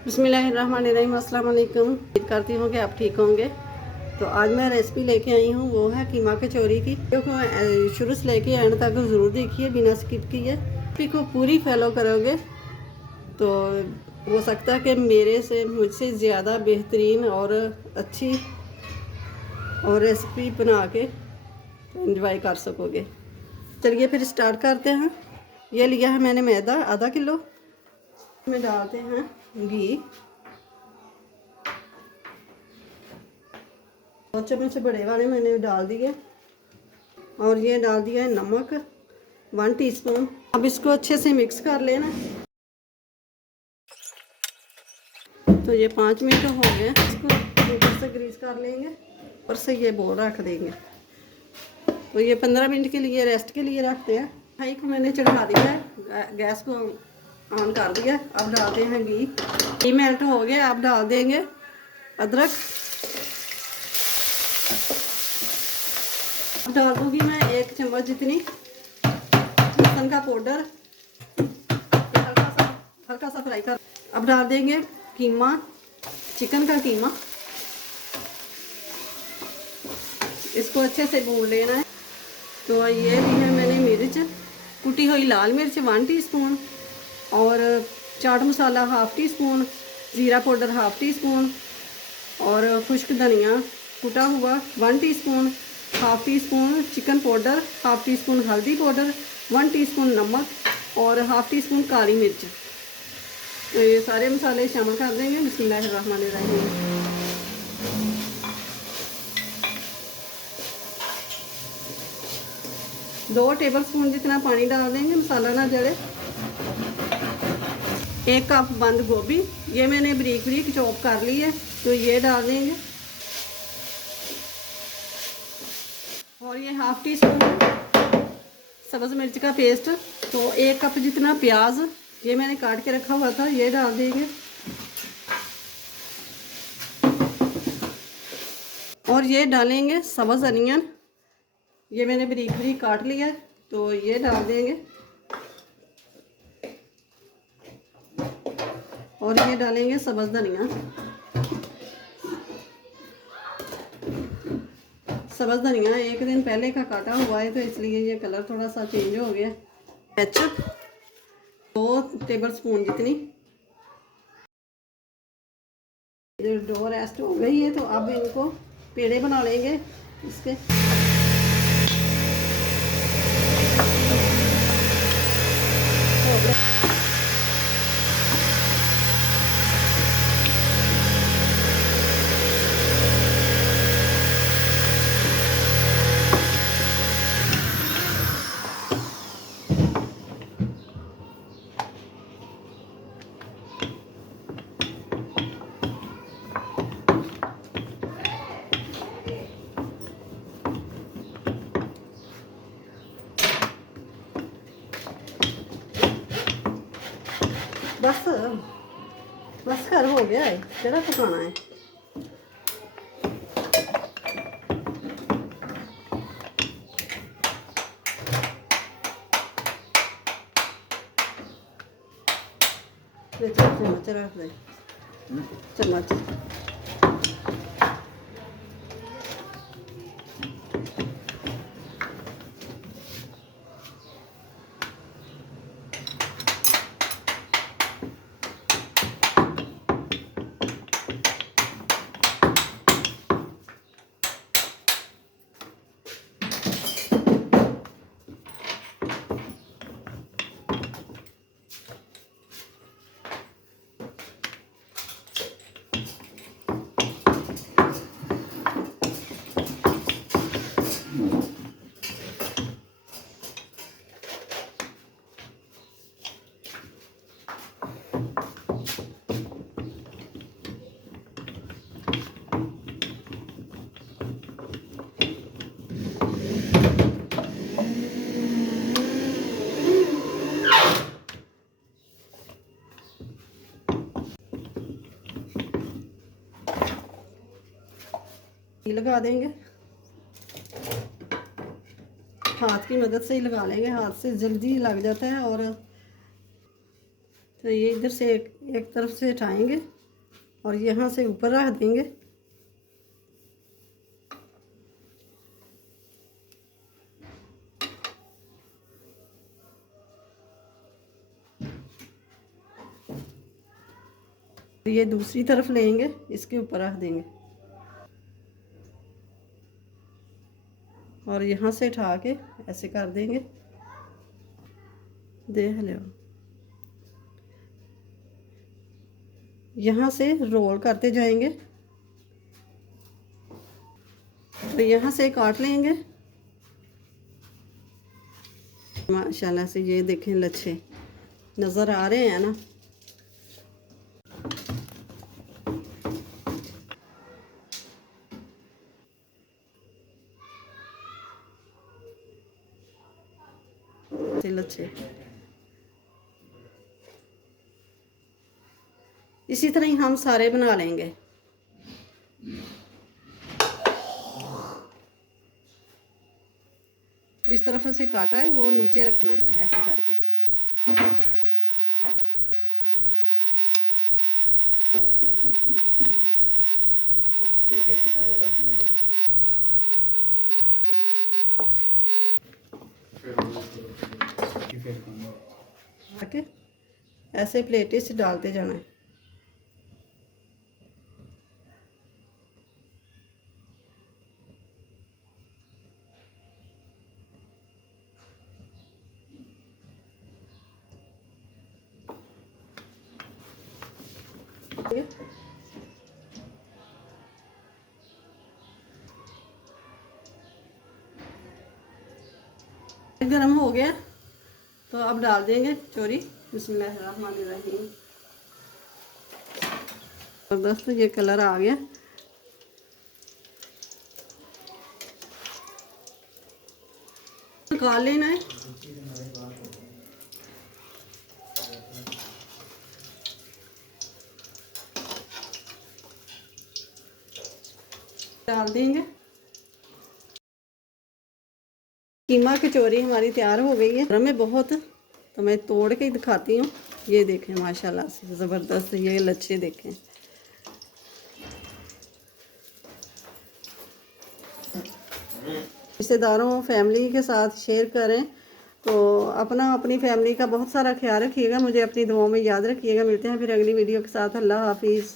बिस्मिल्लाहिर्रहमानिर्रहीम, अस्सलाम वालेकुम। उम्मीद करती हूँ कि आप ठीक होंगे। तो आज मैं रेसिपी लेके आई हूँ, वो है कीमा कचौरी की। क्योंकि शुरू से लेके एंड तक ज़रूर देखिए बिना स्किप किए। रेसिपी को पूरी फॉलो करोगे तो हो सकता है कि मुझसे ज़्यादा बेहतरीन और अच्छी और रेसिपी बना के एंजॉय कर सकोगे। चलिए फिर स्टार्ट करते हैं। ये लिया है मैंने मैदा आधा किलो। इसमें डालते हैं घी, 2 चम्मच बड़े वाले मैंने डाल दिए। और ये डाल दिया है नमक 1 टीस्पून। अब इसको अच्छे से मिक्स कर लेना। तो ये 5 मिनट हो गए, इसको ऊपर से ग्रीस कर लेंगे, ऊपर से ये बोल रख देंगे। तो ये 15 मिनट के लिए रेस्ट के लिए रखते हैं। हाई को मैंने चढ़ा दिया है, गैस को ऑन कर दिया। अब डालते हैं घी मेल्ट हो गया। अब डाल देंगे अदरक। अब डाल दूंगी मैं 1 चम्मच जितनी लहसुन का पाउडर, हल्का सा फ्राई कर। अब डाल देंगे कीमा, चिकन का कीमा। इसको अच्छे से भून लेना है। तो ये भी है मैंने मिर्च, कुटी हुई लाल मिर्च 1 टीस्पून, और चाट मसाला 1/2 टीस्पून, ज़ीरा पाउडर 1/2 टीस्पून, और खुश्क धनिया कुटा हुआ 1 teaspoon, 1/2 teaspoon chicken powder, 1/2 teaspoon हल्दी पाउडर, 1 टीस्पून नमक और 1/2 टीस्पून काली मिर्च। तो ये सारे मसाले शामिल कर देंगे। बिस्मिल्लाहिर्रहमानिर्रहीम। 2 टेबलस्पून जितना पानी डाल देंगे, मसाला ना जले। 1 कप बंद गोभी, ये मैंने बारीक बारीक चॉप कर ली है, तो ये डाल देंगे। और ये 1/2 टीस्पून सब्ज़ मिर्च का पेस्ट। तो 1 कप जितना प्याज ये मैंने काट के रखा हुआ था, ये डाल देंगे। और ये डालेंगे सब्ज़ अनियन, ये मैंने बारीक बारीक काट लिया है, तो ये डाल देंगे। और ये डालेंगे सब्ज़ धनिया। सब्ज़ धनिया 1 दिन पहले का काटा हुआ है, तो इसलिए ये कलर थोड़ा सा चेंज हो गया। केचप 2 टेबलस्पून जितनी। डो रेस्ट हो गई है, तो अब इनको पेड़े बना लेंगे इसके। बस बस कर, हो गया है, जरा पकाना है। चम्मच रख दे, चम्मच। लगा देंगे, हाथ की मदद से ही लगा लेंगे, हाथ से जल्दी लग जाता है। और तो ये इधर से एक तरफ से उठाएंगे और यहाँ से ऊपर रख देंगे। ये दूसरी तरफ लेंगे, इसके ऊपर रख देंगे और यहाँ से उठा के ऐसे कर देंगे। देख लो, यहाँ से रोल करते जाएंगे तो यहाँ से काट लेंगे। माशाल्लाह से ये देखें लच्छे नज़र आ रहे हैं ना। लच्छे इसी तरह ही हम सारे बना लेंगे। जिस तरफ से काटा है वो नीचे रखना है ऐसे करके। ऐसे प्लेटें से डालते जाना है। गरम हो गया तो अब डाल देंगे चोरी। बिस्मिल्लाहिर्रहमानिर्रहीम। और दोस्तों ये कलर आ गया। निकाल लेना है। डाल देंगे। कीमा कचौरी हमारी तैयार हो गई है। गरम है बहुत, तो मैं तोड़ के ही दिखाती हूँ। ये देखें माशाल्लाह से ज़बरदस्त ये लच्छे देखें। रिश्तेदारों फैमिली के साथ शेयर करें। तो अपनी फैमिली का बहुत सारा ख्याल रखिएगा। मुझे अपनी दुआओं में याद रखिएगा। मिलते हैं फिर अगली वीडियो के साथ। अल्लाह हाफिज़।